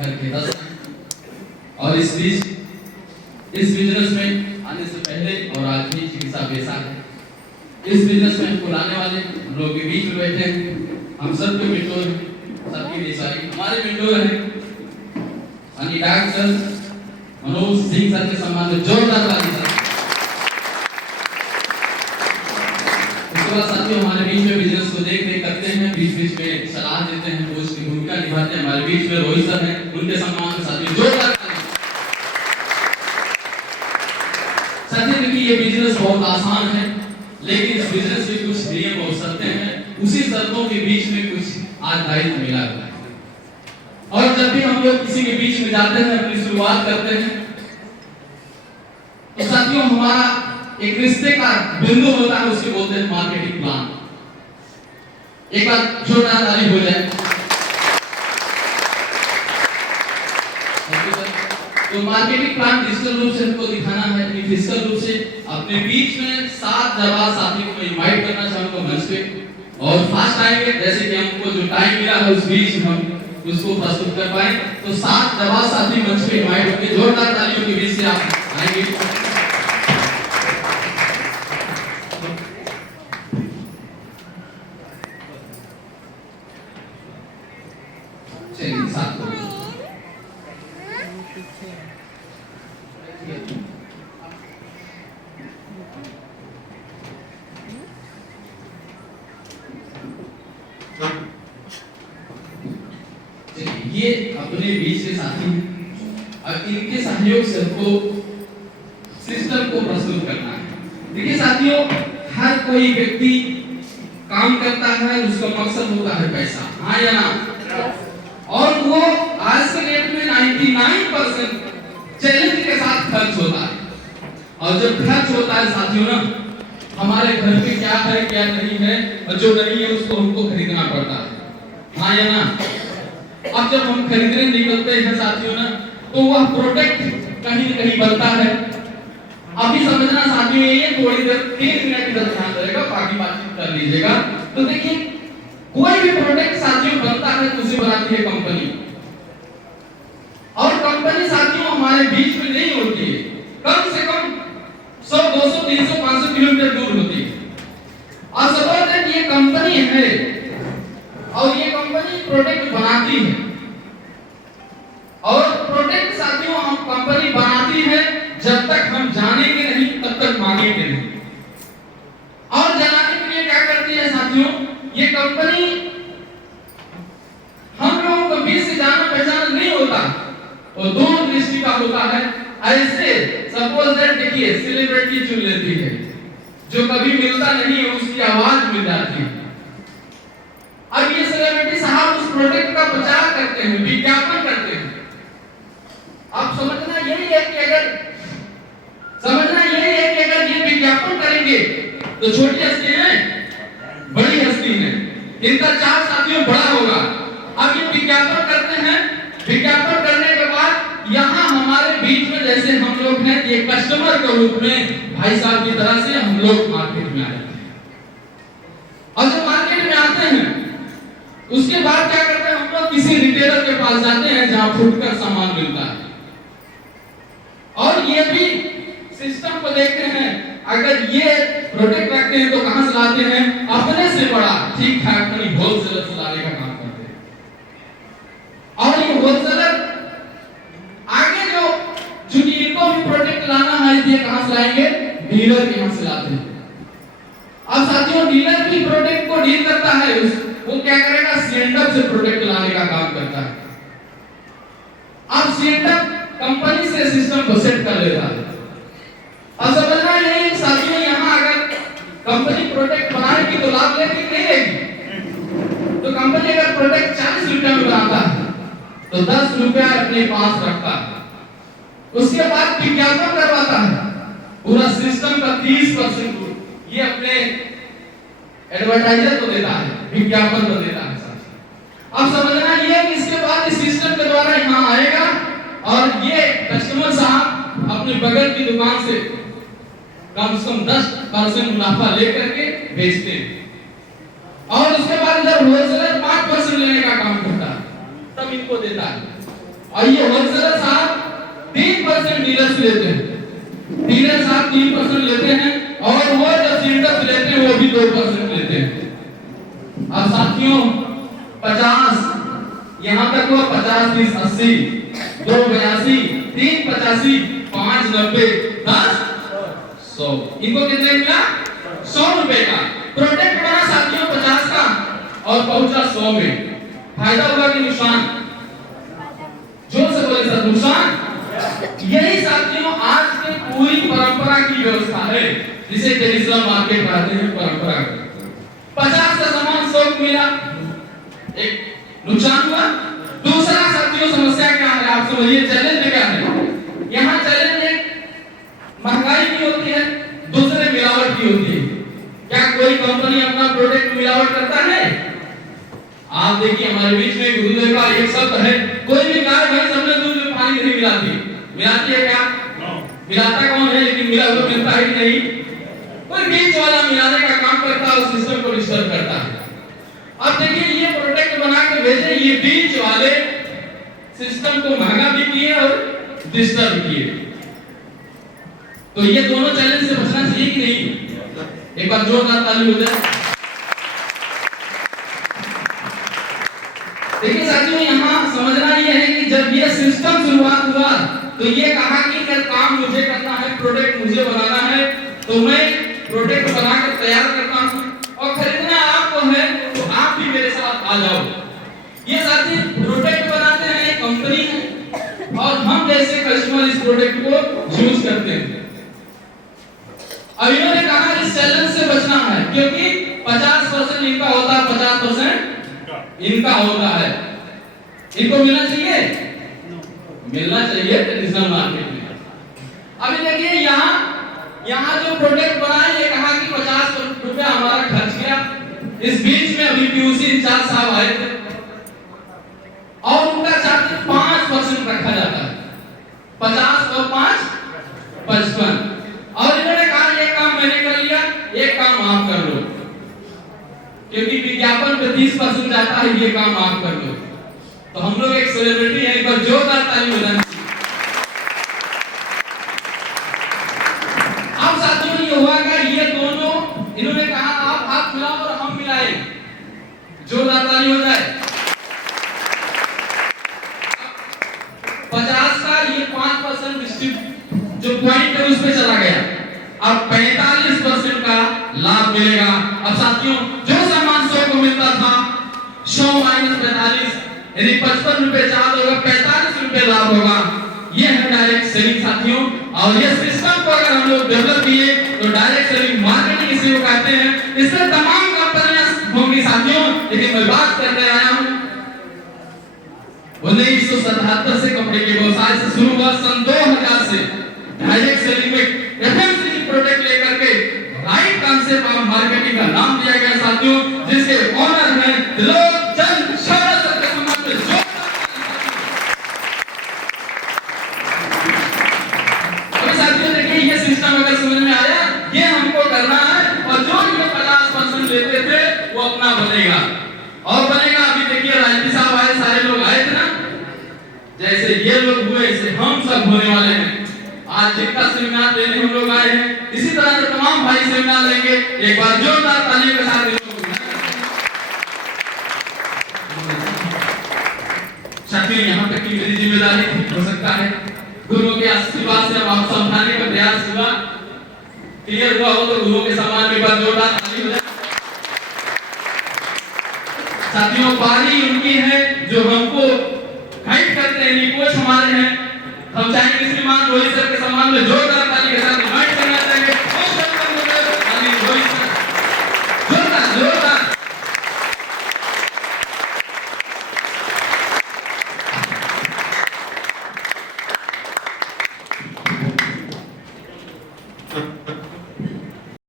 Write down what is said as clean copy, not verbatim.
घर के 10 हैं और इस बिजनेस में आने से पहले और आज भी चिकित्सा पेशा है। इस बिजनेस में हमको लाने वाले हम लोग के बीच में बैठे हैं, हम सबके मेंटोर हैं, सबकी बेसारी हमारे मेंटोर हैं अनिटाक सर, मनोज सिंह सर के सम्मान में जोरदार ताली सर। उसके बाद साथियों हमारे बीच में बिजनेस को देख रेख करते हैं, बीच बीच में सलाह देते हैं, कोच की भूमिका निभाते हैं। हमारे बीच में रोहित सर हैं, उनके सम्मान में साथियों जोरदार साथियों। देखिए ये बिजनेस बहुत आसान है, लेकिन इस बिजनेस में कुछ नियम और शर्तें हैं, उसी शर्तों के बीच में कुछ आज दायित्व मिला हुआ है। और जब भी हम लोग किसी के बीच में जाते हैं, अपनी शुरुआत करते हैं, तो साथियों हमारा एक रिश्ते का बिंदु होता है, उसके बोलते हैं मार्केटिंग प्लान। एक बार जोरदार ताली हो जाए। तो मार्केटिंग प्लान डिजिटल रूप से हमको दिखाना है, फिजिकल रूप से अपने बीच में 7 जवाब साथी को इनवाइट करना चाहूंगा मंच पे, और फास्ट आएंगे जैसे कि हमको जो टाइम मिला है उस बीच में हम उसको प्रस्तुत कर पाए। तो 7 जवाब साथी मंच पे इनवाइट होंगे, जोरदार तालियों के बीच से आप आएंगे। ये अपने बीच के साथी हैं और इनके सहयोग से हमको सिस्टम को प्रस्तुत करना है। देखिए साथियों, हर कोई व्यक्ति काम करता है, उसका मकसद होता है पैसा, हाँ या ना? और वो आज के डेट में 99% चैलेंज के साथ खर्च होता है। और जब खर्च होता है साथियों ना, हमारे घर पे क्या है क्या नहीं है, और जो नहीं है उसको हमको खरीदना पड़ता है, हाँ या ना? अब जब हम खरीदने निकलते हैं साथियों ना, तो वह प्रोडक्ट कहीं न कहीं बनता है। अभी समझना साथियों, ये थोड़ी देर 3 मिनट इधर ध्यान रहेगा, बाकी बातचीत कर लीजिएगा। तो देखिए कोई भी प्रोडक्ट साथियों बनता है तो उसे बनाती है कंपनी, और कंपनी साथियों हमारे बीच में नहीं होती है, कम से कम 100 200 300 500 किलोमीटर दूर होती है। और सपोज दैट ये कंपनी है और ये कंपनी प्रोडक्ट बनाती है, और प्रोडक्ट साथियों हम कंपनी बनाती है जब तक हम जानेंगे नहीं तब तक मांगेंगे नहीं। और जनाने के लिए क्या करती है साथियों, ये कंपनी हम लोगों को बीच से जाना पहचाना नहीं होता, और दूर दृष्टि का होता है। ऐसे सपोज दैट देखिए सेलिब्रिटी चुन लेती है, जो कभी मिलता नहीं है उसकी आवाज मिल जाती है। अब ये सेलिब्रिटी साहब उस प्रोडक्ट का प्रचार करते हैं, विज्ञापन करते हैं। अब समझना यही है कि अगर ये विज्ञापन करेंगे तो छोटी हस्ती है, बड़ी हस्ती है, इनका चार्ज साथियों बड़ा होगा। अब ये विज्ञापन करते हैं, विज्ञापन करने के बाद यहाँ हमारे बीच में जैसे हम लोग हैं, ये कस्टमर के रूप में भाई साहब की तरह से हम लोग मार्केट में आ जाते हैं। और जब मार्केट में आते हैं उसके बाद क्या करते हैं, हम लोग किसी रिटेलर के पास जाते हैं जहां फुटकर सामान मिलता है, और ये भी सिस्टम को देखते हैं। अगर ये प्रोडक्ट रखते हैं तो कहां से लाते हैं, अपने से बड़ा ठीक ठाक नहीं होलसेलर से लाने का काम करते हैं। और ये होलसेलर आगे जो चूंकि इनको भी प्रोडक्ट लाना है, ये कहां से लाएंगे, डीलर के यहां से लाते हैं। अब साथियों डीलर भी प्रोडक्ट को डील करता है, वो क्या करेगा, सीएनडब्ल्यू से प्रोडक्ट लाने का काम करता है। अब सीएनडब्ल्यू कंपनी से सिस्टम को सेट कर लेता है। अब समझना यही साथियों, यहाँ अगर कंपनी प्रोडक्ट बनाएगी तो लाभ लेगी नहीं लेगी। तो कंपनी अगर प्रोडक्ट 40 रुपए में बनाता है तो 10 रुपया अपने पास रखता है, उसके बाद विज्ञापन करवाता है, पूरा सिस्टम का 30% ये अपने एडवर्टाइजर को देता है, विज्ञापन को देता है। अब समझना ये कि इसके बाद इस सिस्टम के द्वारा यहाँ आएगा और ये कस्टमर साहब अपने बगल की दुकान से कम 10% मुनाफा लेकर के बेचते हैं और उसके बाद जब होलसेलर 5% लेने का काम करता है तब इनको देता है। और ये होलसेलर साहब 3% डीलर से लेते हैं, डीलर साहब 3% लेते हैं और वो जो सीडर से लेते हैं वो भी 2% लेते हैं। अब साथियों 50 यहाँ तक हुआ 50 30 80 2 82 3 85 5 90 10 100, इनको कितने मिला 100 रुपए का प्रोडक्ट बना साथियों 50 का और पहुंचा 100 में। फायदा हुआ कि नुकसान? जोर से बोले सर, नुकसान। यही साथियों आज के पूरी परंपरा की व्यवस्था है जिसे ट्रेडिशनल मार्केट कहते हैं। परंपरा 50 का सामान 100 को मिला, एक नुकसान हुआ। दूसरा साथियों समस्या क्या है आप समझिए, चैलेंज क्या है? यहाँ चैलेंज एक महंगाई की होती है, दूसरे मिलावट की होती है। क्या कोई कंपनी अपना प्रोडक्ट मिलावट करता है? आप देखिए हमारे बीच में गुरुदेव का एक शब्द है, कोई भी गाय भैंस हमने दूध में पानी नहीं मिलाती, मिलाती है क्या? मिलाता कौन है? लेकिन मिला हुआ मिलता ही नहीं। कोई बीच वाला मिलाने का काम करता है, उस सिस्टम को डिस्टर्ब करता है। अब देखिए ये प्रोडक्ट बना के भेजे, ये बीच वाले सिस्टम को महंगा भी किए और डिस्टर्ब किए। तो ये दोनों चैलेंज से बचना चाहिए कि नहीं? एक बार जोरदार ताली हो जाए। देखिए साथियों यहाँ समझना ये है कि जब ये सिस्टम शुरुआत हुआ तो ये कहा कि अगर काम मुझे करना है, प्रोडक्ट मुझे बनाना है, तो मैं प्रोडक्ट बनाकर तैयार करता हूँ और खरीदना आपको है तो आप भी मेरे साथ आ जाओ। ये साथी प्रोडक्ट बनाते हैं, एक कंपनी है और हम जैसे कस्टमर इस प्रोडक्ट को यूज करते हैं। अब इन्होंने कहा इस चैलेंज से बचना है क्योंकि 50% इनका होता है, 50% इनका होता है। इनको मिलना चाहिए, मिलना चाहिए ट्रेडिशनल मार्केट में। अभी देखिए यहाँ जो प्रोडक्ट बना है ये कहा कि 50 रुपया हमारा खर्च गया। इस बीच में अभी पीयूसी इंचार्ज साहब आए थे और उनका चार्ज 5% रखा जाता है, 50 और 5 55। और इन्होंने कहा एक काम मैंने कर लिया, एक काम आप कर लो, क्योंकि विज्ञापन पे 30% जाता है, ये काम आप कर लो। तो हम लोग एक सेलिब्रिटी है, एक बार जोरदार ताली बजाएं। अब साथियों ये हुआ कि ये दोनों इन्होंने कहा आप हाथ मिलाओ और हम मिलाएं, जोरदार ताली हो जाए। 50 का ये 5% डिस्ट्रीब्यूट जो पॉइंट है उस पे चला गया, अब 45% का लाभ मिलेगा। अब साथियों जो सामान 100 को मिलता था 100 माइनस 45 यानी 55 रुपए चार्ज होगा, 45 रुपए लाभ होगा। ये है डायरेक्ट सेलिंग साथियों। और ये सिस्टम को अगर हम लोग डेवलप किए तो डायरेक्ट सेलिंग मार्केटिंग इसे वो कहते हैं। इसमें तमाम कंपनियां होंगी साथियों, लेकिन मैं बात करने आया हूं 1977 से कपड़े के व्यवसाय से शुरू हुआ, सन 2000 से डायरेक्ट सेलिंग में एफएमसीजी प्रोडक्ट लेकर के राइट कांसेप्ट ऑफ मार्केटिंग का नाम दिया गया साथियों, जिसके ओनर हैं त्रिलोचन शर्मा सर के सम्मान में जो अभी साथियों देखिए ये सिस्टम अगर समझ में आया, ये हमको करना है और जो ये 50% लेते थे वो अपना बनेगा और बनेगा। अभी देखिए राजनीति साहब आए, सारे लोग आए थे ना, जैसे ये लोग हुए ऐसे हम सब होने वाले हैं। आज जिनका सेमिनार लेने हम लोग आए हैं, इसी तरह से तमाम भाई सेमिनार लेंगे। एक बार जोरदार तालियों के साथ साथियों यहाँ तक की मेरी जिम्मेदारी हो सकता है, गुरुओं के आशीर्वाद से हम आपको समझाने का प्रयास हुआ, क्लियर हुआ हो तो गुरुओं के सम्मान में एक बार जोरदार ताली हो जाए। साथियों बारी उनकी है जो हमको गाइड करते हैं, कोच हमारे हैं। हम चाहेंगे श्रीमान रोहित सर के सम्मान में जोरदार